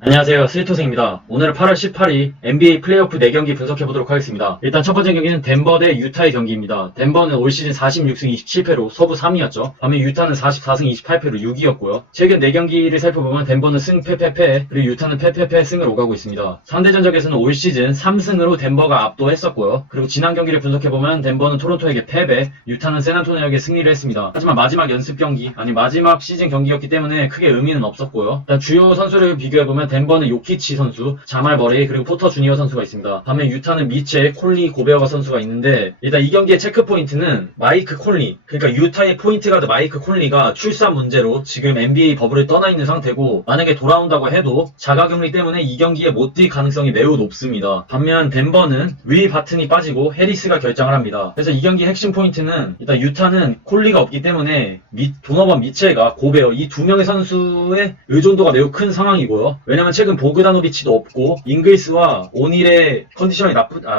안녕하세요, 스리토스입니다. 오늘은 8월 18일 NBA 플레이오프 4경기 분석해보도록 하겠습니다. 일단 첫 번째 경기는 덴버 대 유타의 경기입니다. 덴버는 올 시즌 46승 27패로 서부 3위였죠. 반면 유타는 44승 28패로 6위였고요. 최근 4경기를 살펴보면 덴버는 승, 패, 그리고 유타는 패, 승을 오가고 있습니다. 상대 전적에서는 올 시즌 3승으로 덴버가 압도했었고요. 그리고 지난 경기를 분석해보면 덴버는 토론토에게 패배, 유타는 샌안토니오에게 승리를 했습니다. 하지만 마지막 연습 경기, 마지막 시즌 경기였기 때문에 크게 의미는 없었고요. 일단 주요 선수를 비교해보면 덴버는 요키치 선수, 자말 머레이, 그리고 포터 주니어 선수가 있습니다. 반면 유타는 미첼, 콜리, 고베어가 선수가 있는데 일단 이 경기의 체크 포인트는 마이크 콜리, 그러니까 유타의 포인트 가드 마이크 콜리가 출산 문제로 지금 NBA 버블을 떠나 있는 상태고 만약에 돌아온다고 해도 자가격리 때문에 이 경기에 못 뛸 가능성이 매우 높습니다. 반면 덴버는 윌 바튼이 빠지고 해리스가 결장을 합니다. 그래서 이 경기 핵심 포인트는 일단 유타는 콜리가 없기 때문에 도너번 미첼과 고베어 이 두 명의 선수의 의존도가 매우 큰 상황이고요. 왜냐면 최근 보그다노비치도 없고 잉글스와 오닐의 컨디션이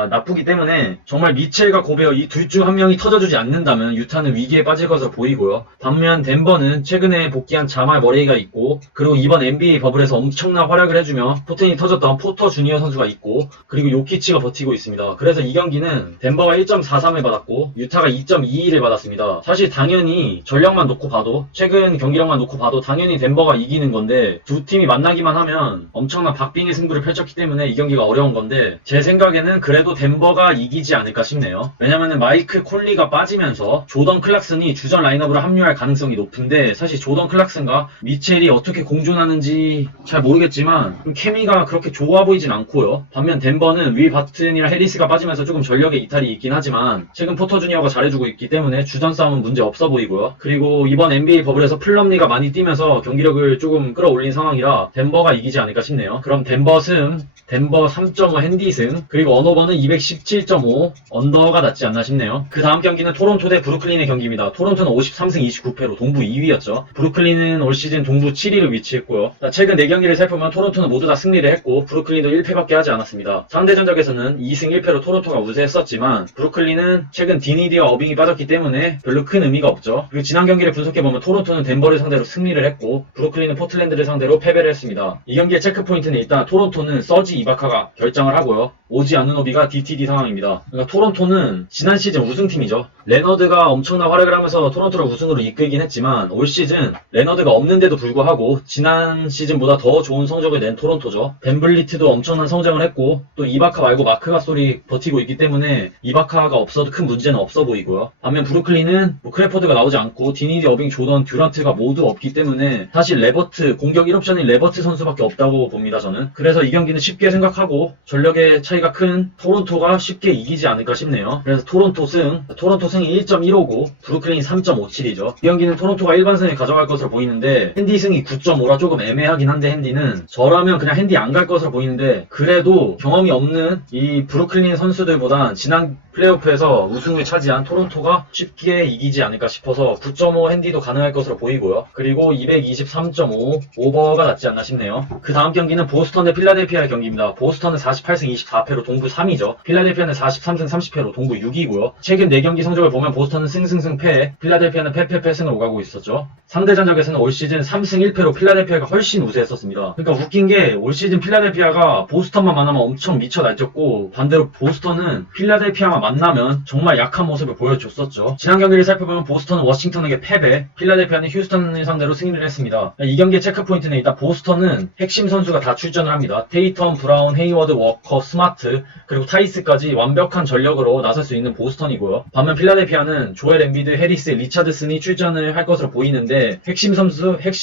나쁘기 때문에 정말 미첼과 고베어 이 둘 중 한 명이 터져주지 않는다면 유타는 위기에 빠질 것으로 보이고요. 반면 덴버는 최근에 복귀한 자말 머레이가 있고 그리고 이번 NBA 버블에서 엄청난 활약을 해주며 포텐이 터졌던 포터 주니어 선수가 있고 그리고 요키치가 버티고 있습니다. 그래서 이 경기는 덴버가 1.43을 받았고 유타가 2.21을 받았습니다. 사실 당연히 전력만 놓고 봐도 최근 경기력만 놓고 봐도 당연히 덴버가 이기는 건데 두 팀이 만나기만 하면 엄청난 박빙의 승부를 펼쳤기 때문에 이 경기가 어려운 건데 제 생각에는 그래도 덴버가 이기지 않을까 싶네요. 왜냐면은 마이크 콜리가 빠지면서 조던 클락슨이 주전 라인업으로 합류할 가능성이 높은데 사실 조던 클락슨과 미첼이 어떻게 공존하는지 잘 모르겠지만 케미가 그렇게 좋아 보이진 않고요. 반면 덴버는 윌 바튼이랑 해리스가 빠지면서 조금 전력의 이탈이 있긴 하지만 최근 포터 주니어가 잘해주고 있기 때문에 주전 싸움은 문제 없어 보이고요. 그리고 이번 NBA 버블에서 플럼리가 많이 뛰면서 경기력을 조금 끌어올린 상황이라 덴버가 이기지 않을까 싶네요. 그럼 덴버 승, 덴버 3.5 핸디 승, 그리고 언어버는 217.5 언더가 낫지 않나 싶네요. 그 다음 경기는 토론토 대 브루클린의 경기입니다. 토론토는 53승 29패로 동부 2위였죠. 브루클린은 올 시즌 동부 7위로 위치했고요. 최근 4경기를 살펴보면 토론토는 모두 다 승리를 했고 브루클린도 1패밖에 하지 않았습니다. 상대 전적에서는 2승 1패로 토론토가 우세했었지만 브루클린은 최근 디니디와 어빙이 빠졌기 때문에 별로 큰 의미가 없죠. 그리고 지난 경기를 분석해보면 토론토는 덴버를 상대로 승리를 했고 브루클린은 포틀랜드를 상대로 패배를 했습니다. 이 경기의 체크포인트는 일단 토론토는 서지 이바카가 결장을 하고요. 오지 아누노비가 DTD 상황입니다. 그러니까 토론토는 지난 시즌 우승팀이죠. 레너드가 엄청난 활약을 하면서 토론토를 우승으로 이끌긴 했지만 올 시즌 레너드가 없는데도 불구하고 지난 시즌보다 더 좋은 성적을 낸 토론토죠. 벤블리트도 엄청난 성장을 했고 또 이바카 말고 마크 가솔이 버티고 있기 때문에 이바카가 없어도 큰 문제는 없어 보이고요. 반면 브루클린은 크래포드가 나오지 않고 디니디, 어빙, 조던, 듀란트가 모두 없기 때문에 사실 레버트, 공격 1옵션인 레버트 선수밖에 없다고 봅니다. 저는. 그래서 이 경기는 쉽게 생각하고 전력의 차이가 큰 토론토가 쉽게 이기지 않을까 싶네요. 그래서 토론토 승이 1.159, 브루클린이 3.57이죠. 이 경기는 토론토가 일반승을 가져갈 것으로 보이는데 핸디 승이 9.5라 조금 애매하긴 한데 핸디는 저라면 그냥 핸디 안 갈 것으로 보이는데 그래도 경험이 없는 이 브루클린 선수들보단 지난 플레이오프에서 우승을 차지한 토론토가 쉽게 이기지 않을까 싶어서 9.5 핸디도 가능할 것으로 보이고요. 그리고 223.5 오버가 낫지 않나 싶네요. 그 다음 경기는 보스턴 대 필라델피아의 경기입니다. 보스턴은 48승 24패로 동부 3위죠. 필라델피아는 43승 30패로 동부 6위고요. 최근 4경기 성적을 보면 보스턴은 승승승패, 필라델피아는 패승을 오가고 있었죠. 상대 전적에서는 올 시즌 3승 1패로 필라델피아가 훨씬 우세했었습니다. 그러니까 웃긴 게 올 시즌 필라델피아가 보스턴만 만나면 엄청 미쳐 날뛰었고 반대로 보스턴은 필라델피아만 만나면 정말 약한 모습을 보여줬었죠. 지난 경기를 살펴보면 보스턴은 워싱턴에게 패배, 필라델피아는 휴스턴을 상대로 승리를 했습니다. 이 경기의 체크포인트는 일단 보스턴은 핵심 선수가 다 출전을 합니다. 테이텀, 브라운, 헤이워드, 워커, 스마트, 그리고 타이스까지 완벽한 전력으로 나설 수 있는 보스턴이고요. 반면 필라델피아는 조엘 엠비드, 해리스, 리차드슨이 출전을 할 것으로 보이는데 핵심 선수 벤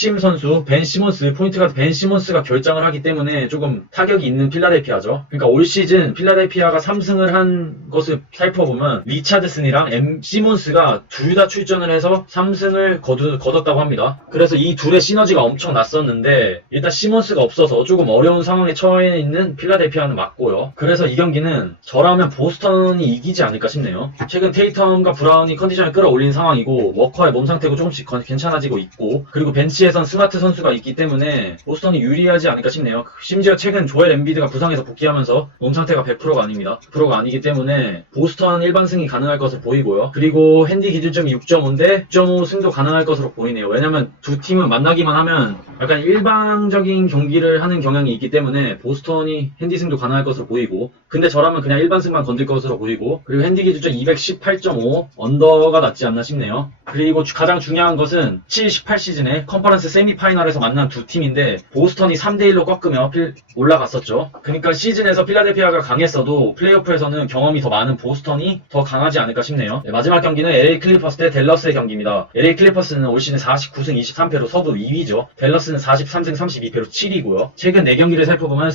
시몬스, 포인트 가드 벤 시몬스가 결장을 하기 때문에 조금 타격이 있는 필라델피아죠. 그러니까 올 시즌 필라델피아가 3승을 한 것을 살펴보면 리차드슨이랑 시몬스가 둘 다 출전을 해서 3승을 거뒀다고 합니다. 그래서 이 둘의 시너지가 엄청 났었는데 일단 시몬스가 없어서 조금 어려운 상황에 처해 있는 필라델피아는 맞고요. 그래서 이 경기는 저라면 보스턴이 이기지 않을까 싶네요. 최근 테이텀과 브라운이 컨디션을 끌어올린 상황이고 워커의 몸 상태가 조금씩 괜찮아지고 있고 그리고 벤치에선 스마트 선수가 있기 때문에 보스턴이 유리하지 않을까 싶네요. 심지어 최근 조엘 엠비드가 부상에서 복귀하면서 몸 상태가 100%가 아닙니다. 100%가 아니기 때문에 보스턴 1반승이 가능할 것으로 보이고요. 그리고 핸디 기준점이 6.5인데 6.5 승도 가능할 것으로 보이네요. 왜냐면 두 팀은 만나기만 하면 약간 일방적인 경기를 하는 경향이 있기 때문에 보스턴이 핸디승도 가능할 것으로 보이고, 근데 저라면 그냥 일반승만 건들 것으로 보이고, 그리고 핸디 기준점 218.5 언더가 낫지 않나 싶네요. 그리고 가장 중요한 것은 7-18 시즌에 컨퍼런스 세미파이널에서 만난 두 팀인데 보스턴이 3대1로 꺾으며 올라갔었죠. 그러니까 시즌에서 필라델피아가 강했어도 플레이오프에서는 경험이 더 많은 보스턴이 더 강하지 않을까 싶네요. 네, 마지막 경기는 LA 클리퍼스 대 댈러스의 경기입니다. LA 클리퍼스는 올 시즌 49승 23패로 서부 2위죠. 댈러스는 43승 32패로 7위고요. 최근 4경기를 살펴보면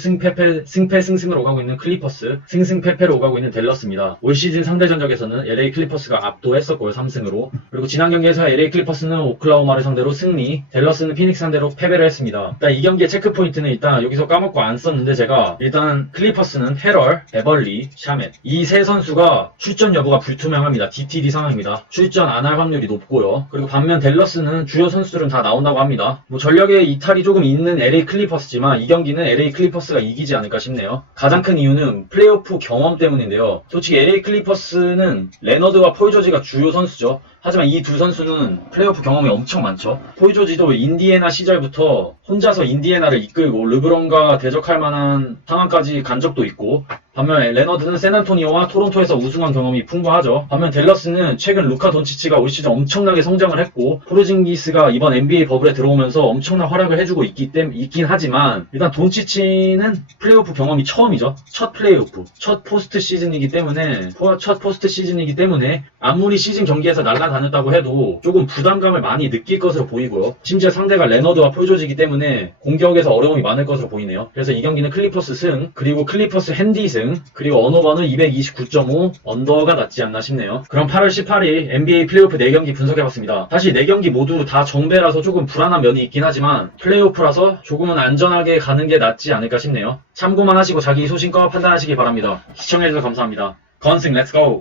승패승승으로 오가고 있는 클리퍼스, 승승패패로 오가고 있는 댈러스입니다. 올 시즌 상대 전적에서는 LA 클리퍼스가 압도했었고요. 3승으로. 그리고 지난 경기에서 LA 클리퍼스는 오클라호마를 상대로 승리, 댈러스는 피닉스 상대로 패배를 했습니다. 일단 이 경기의 체크 포인트는 일단 여기서 까먹고 안 썼는데 제가 일단 클리퍼스는 헤럴, 에벌리, 샤멧 이 세 선수가 출전 여부가 불투명합니다. DTD 상황입니다. 출전 안 할 확률이 높고요. 그리고 반면 댈러스는 주요 선수들은 다 나온다고 합니다. 뭐 전력의 이탈이 조금 있는 LA 클리퍼스지만 이 경기는 LA 클리퍼스가 이기지 않을까 싶네요. 가장 큰 이유는 플레이오프 경험 때문인데요. 솔직히 LA 클리퍼스는 레너드와 폴 조지가 주요 선수죠. 하지만 이 두 선수는 플레이오프 경험이 엄청 많죠. 폴 조지도 인디애나 시절부터 혼자서 인디애나를 이끌고 르브론과 대적할 만한 상황까지 간 적도 있고, 반면 레너드는 샌안토니오와 토론토에서 우승한 경험이 풍부하죠. 반면 댈러스는 최근 루카 돈치치가 올 시즌 엄청나게 성장을 했고 포르징기스가 이번 NBA 버블에 들어오면서 엄청난 활약을 해주고 있긴 하지만 일단 돈치치는 플레이오프 경험이 처음이죠. 첫 플레이오프, 첫 포스트 시즌이기 때문에 아무리 시즌 경기에서 날아다녔다고 해도 조금 부담감을 많이 느낄 것으로 보이고요. 심지어 상대가 레너드와 폴조지이기 때문에 공격에서 어려움이 많을 것으로 보이네요. 그래서 이 경기는 클리퍼스 승, 그리고 클리퍼스 핸디 승, 그리고 언어버는 229.5 언더가 낫지 않나 싶네요. 그럼 8월 18일 NBA 플레이오프 4경기 분석해봤습니다. 사실 4경기 모두 다 정배라서 조금 불안한 면이 있긴 하지만 플레이오프라서 조금은 안전하게 가는 게 낫지 않을까 싶네요. 참고만 하시고 자기 소신껏 판단하시기 바랍니다. 시청해주셔서 감사합니다. 건승 렛츠고!